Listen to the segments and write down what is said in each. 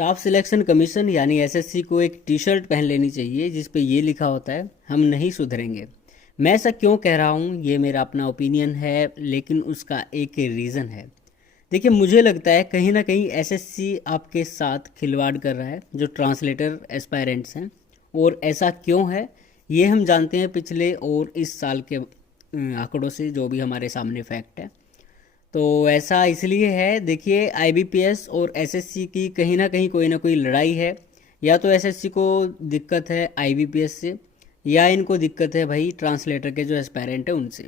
Staff selection commission यानी SSC को एक टी शर्ट पहन लेनी चाहिए जिस पे ये लिखा होता है, हम नहीं सुधरेंगे। मैं ऐसा क्यों कह रहा हूँ, ये मेरा अपना ओपिनियन है, लेकिन उसका एक रीज़न है। देखिए, मुझे लगता है कहीं ना कहीं एसएससी आपके साथ खिलवाड़ कर रहा है, जो ट्रांसलेटर एस्पायरेंट्स हैं। और ऐसा क्यों है, ये हम जानते हैं पिछले और इस साल के आंकड़ों से, जो भी हमारे सामने फैक्ट है। तो ऐसा इसलिए है, देखिए, आईबीपीएस और एसएससी की कहीं ना कोई लड़ाई है। या तो एसएससी को दिक्कत है आईबीपीएस से, या इनको दिक्कत है भाई ट्रांसलेटर के जो एस्पायरेंट है उनसे।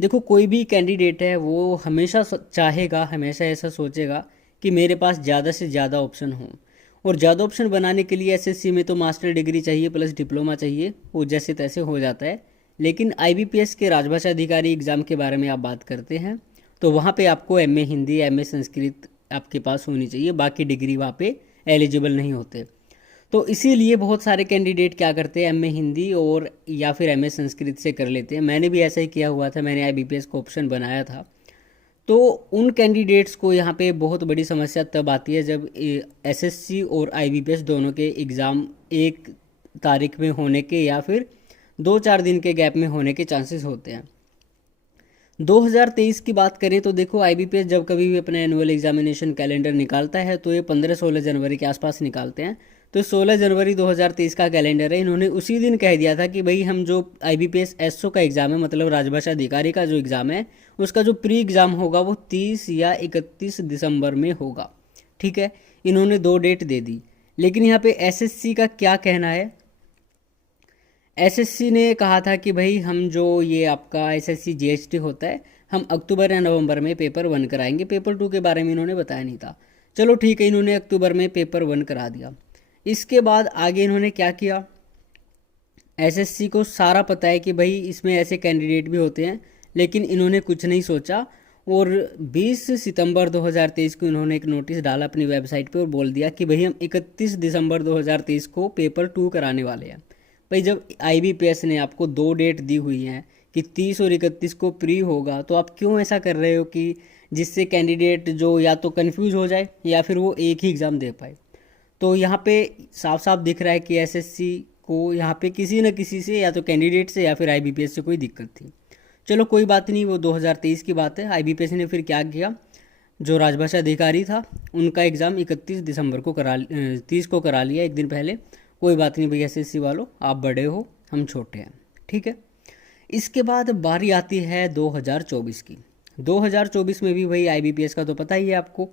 देखो, कोई भी कैंडिडेट है वो हमेशा चाहेगा, हमेशा ऐसा सोचेगा कि मेरे पास ज़्यादा से ज़्यादा ऑप्शन हों। और ज़्यादा ऑप्शन बनाने के लिए एसएससी में तो मास्टर डिग्री चाहिए प्लस डिप्लोमा चाहिए, वो जैसे तैसे हो जाता है। लेकिन आईबीपीएस के राजभाषा अधिकारी एग्ज़ाम के बारे में आप बात करते हैं, तो वहाँ पे आपको एमए हिंदी, एमए संस्कृत आपके पास होनी चाहिए, बाकी डिग्री वहाँ पे एलिजिबल नहीं होते। तो इसीलिए बहुत सारे कैंडिडेट क्या करते हैं, एमए हिंदी और या फिर एमए संस्कृत से कर लेते हैं। मैंने भी ऐसा ही किया हुआ था, मैंने आईबीपीएस को ऑप्शन बनाया था। तो उन कैंडिडेट्स को यहाँ पे बहुत बड़ी समस्या तब आती है जब एसएससी और आईबीपीएस दोनों के एग्ज़ाम एक तारीख में होने के या फिर 2-4 दिन के गैप में होने के चांसेस होते हैं। 2023 की बात करें तो देखो, आईबीपीएस जब कभी भी अपना एनुअल एग्जामिनेशन कैलेंडर निकालता है तो ये 15-16 जनवरी के आसपास निकालते हैं। तो 16 जनवरी 2023 का कैलेंडर है, इन्होंने उसी दिन कह दिया था कि भाई हम जो आईबीपीएस एसओ का एग्ज़ाम है, मतलब राजभाषा अधिकारी का जो एग्ज़ाम है, उसका जो प्री एग्ज़ाम होगा वो 30 या 31 दिसंबर में होगा। ठीक है, इन्होंने 2 डेट दे दी। लेकिन यहाँ पे एसएससी का क्या कहना है, एसएससी ने कहा था कि भाई हम जो ये आपका एसएससी जीएसटी होता है, हम अक्टूबर या नवंबर में पेपर 1 कराएंगे। पेपर 2 के बारे में इन्होंने बताया नहीं था। चलो ठीक है, इन्होंने अक्टूबर में पेपर 1 करा दिया। इसके बाद आगे इन्होंने क्या किया, एसएससी को सारा पता है कि भाई इसमें ऐसे कैंडिडेट भी होते हैं, लेकिन इन्होंने कुछ नहीं सोचा। और 20 सितंबर 2023 को इन्होंने एक नोटिस डाला अपनी वेबसाइट पे और बोल दिया कि भाई हम 31 दिसंबर 2023 को पेपर 2 कराने वाले हैं। भाई, जब आईबीपीएस ने आपको 2 डेट दी हुई हैं कि 30 और 31 को प्री होगा, तो आप क्यों ऐसा कर रहे हो कि जिससे कैंडिडेट जो या तो कंफ्यूज हो जाए या फिर वो एक ही एग्ज़ाम दे पाए। तो यहाँ पे साफ साफ दिख रहा है कि एसएससी को यहाँ पे किसी न किसी से, या तो कैंडिडेट से या फिर आईबीपीएस से कोई दिक्कत थी। चलो कोई बात नहीं, वो 2023 की बात है। आईबीपीएस ने फिर क्या किया, जो राजभाषा अधिकारी था उनका एग्ज़ाम 31 दिसंबर को 30 को करा लिया, एक दिन पहले। कोई बात नहीं भैया, एसएससी वालों, आप बड़े हो, हम छोटे हैं। ठीक है, इसके बाद बारी आती है 2024 की। 2024 में भी भाई आईबीपीएस का तो पता ही है आपको।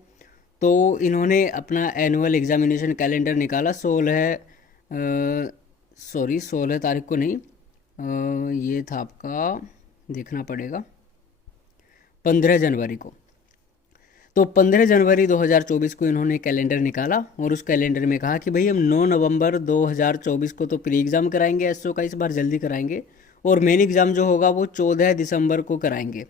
तो इन्होंने अपना एनुअल एग्जामिनेशन कैलेंडर निकाला 16 तारीख को नहीं, ये था आपका, देखना पड़ेगा, 15 जनवरी को। तो 15 जनवरी 2024 को इन्होंने कैलेंडर निकाला और उस कैलेंडर में कहा कि भाई हम 9 नवंबर 2024 को तो प्री एग्ज़ाम कराएंगे एसओ का, इस बार जल्दी कराएंगे। और मेन एग्ज़ाम जो होगा वो 14 दिसंबर को कराएंगे।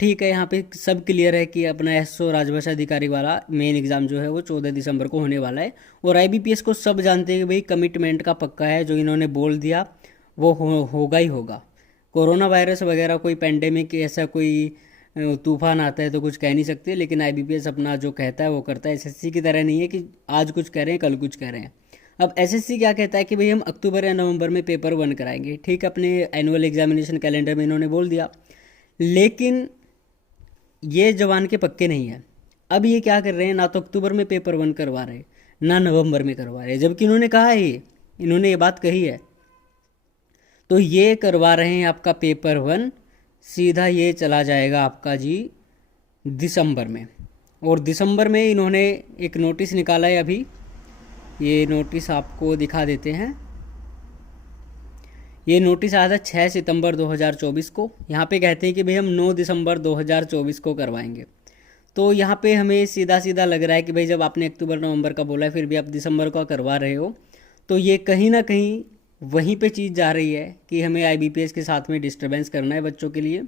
ठीक है, यहाँ पे सब क्लियर है कि अपना एसओ राजभाषा अधिकारी वाला मेन एग्ज़ाम जो है वो 14 दिसंबर को होने वाला है। और आईबीपीएस को सब जानते हैं कि भाई कमिटमेंट का पक्का है, जो इन्होंने बोल दिया वो होगा ही होगा। कोरोना वायरस वगैरह कोई पेंडेमिक, ऐसा कोई तूफान आता है तो कुछ कह नहीं सकते, लेकिन आईबीपीएस अपना जो कहता है वो करता है। एसएससी की तरह नहीं है कि आज कुछ कह रहे हैं कल कुछ कह रहे हैं। अब एसएससी क्या कहता है कि भाई हम अक्टूबर या नवंबर में पेपर 1 कराएंगे। ठीक है, अपने एनुअल एग्जामिनेशन कैलेंडर में इन्होंने बोल दिया, लेकिन ये जवान के पक्के नहीं है। अब ये क्या कर रहे हैं, ना तो अक्टूबर में पेपर 1 करवा रहे, ना नवंबर में करवा रहे, जबकि इन्होंने कहा है, इन्होंने ये बात कही है। तो ये करवा रहे हैं आपका पेपर 1, सीधा ये चला जाएगा आपका जी दिसंबर में। और दिसंबर में इन्होंने एक नोटिस निकाला है अभी, ये नोटिस आपको दिखा देते हैं। ये नोटिस आया था 6 सितंबर 2024 को। यहाँ पे कहते हैं कि भाई हम 9 दिसंबर 2024 को करवाएंगे। तो यहाँ पे हमें सीधा सीधा लग रहा है कि भाई जब आपने अक्टूबर नवंबर का बोला है, फिर भी आप दिसंबर का करवा रहे हो, तो ये कहीं ना कहीं वहीं पे चीज़ जा रही है कि हमें आईबीपीएस के साथ में डिस्टर्बेंस करना है बच्चों के लिए।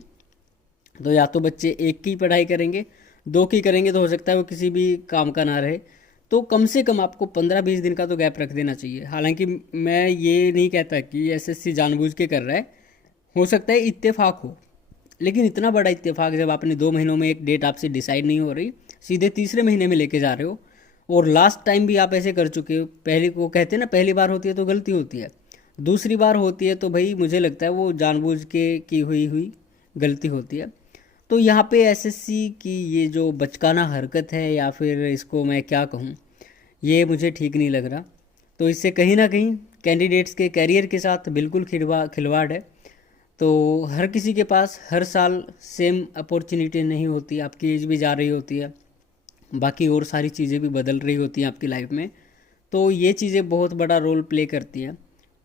तो या तो बच्चे एक की पढ़ाई करेंगे, 2 की करेंगे, तो हो सकता है वो किसी भी काम का ना रहे। तो कम से कम आपको 15-20 दिन का तो गैप रख देना चाहिए। हालांकि मैं ये नहीं कहता कि एसएससी जानबूझ के कर रहा है, हो सकता है इत्तेफाक हो, लेकिन इतना बड़ा इत्तेफाक जब आपने 2 महीनों में एक डेट आपसे डिसाइड नहीं हो रही, सीधे तीसरे महीने में लेके जा रहे हो, और लास्ट टाइम भी आप ऐसे कर चुके हो। पहले को कहते हैं ना, पहली बार होती है तो गलती होती है, दूसरी बार होती है तो भाई मुझे लगता है वो जानबूझ के की हुई गलती होती है। तो यहाँ पे एसएससी की ये जो बचकाना हरकत है, या फिर इसको मैं क्या कहूँ, ये मुझे ठीक नहीं लग रहा। तो इससे कहीं ना कहीं कैंडिडेट्स के कैरियर के साथ बिल्कुल खिलवाड़ है। तो हर किसी के पास हर साल सेम अपॉर्चुनिटी नहीं होती, आपकी एज भी जा रही होती है, बाकी और सारी चीज़ें भी बदल रही होती हैं आपकी लाइफ में। तो ये चीज़ें बहुत बड़ा रोल प्ले करती हैं,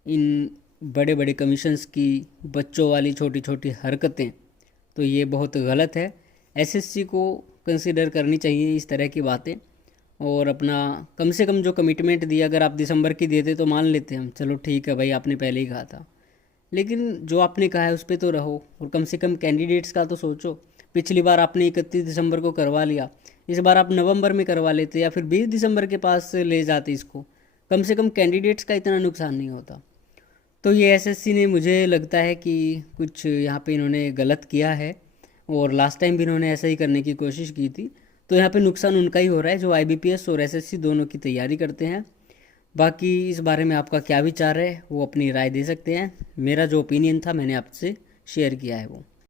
इन बड़े बड़े कमीशंस की बच्चों वाली छोटी छोटी हरकतें। तो ये बहुत गलत है, एसएससी को कंसिडर करनी चाहिए इस तरह की बातें। और अपना कम से कम जो कमिटमेंट दिया, अगर आप दिसंबर की देते तो मान लेते हम, चलो ठीक है भाई आपने पहले ही कहा था, लेकिन जो आपने कहा है उस पर तो रहो, और कम से कम कैंडिडेट्स का तो सोचो। पिछली बार आपने 31 दिसंबर को करवा लिया, इस बार आप नवंबर में करवा लेते या फिर 20 दिसंबर के पास ले जाते इसको, कम से कम कैंडिडेट्स का इतना नुकसान नहीं होता। तो ये एसएससी ने, मुझे लगता है कि कुछ यहाँ पे इन्होंने गलत किया है, और लास्ट टाइम भी इन्होंने ऐसा ही करने की कोशिश की थी। तो यहाँ पे नुकसान उनका ही हो रहा है जो आईबीपीएस और एसएससी दोनों की तैयारी करते हैं। बाकी इस बारे में आपका क्या विचार है वो अपनी राय दे सकते हैं। मेरा जो ओपिनियन था मैंने आपसे शेयर किया है वो।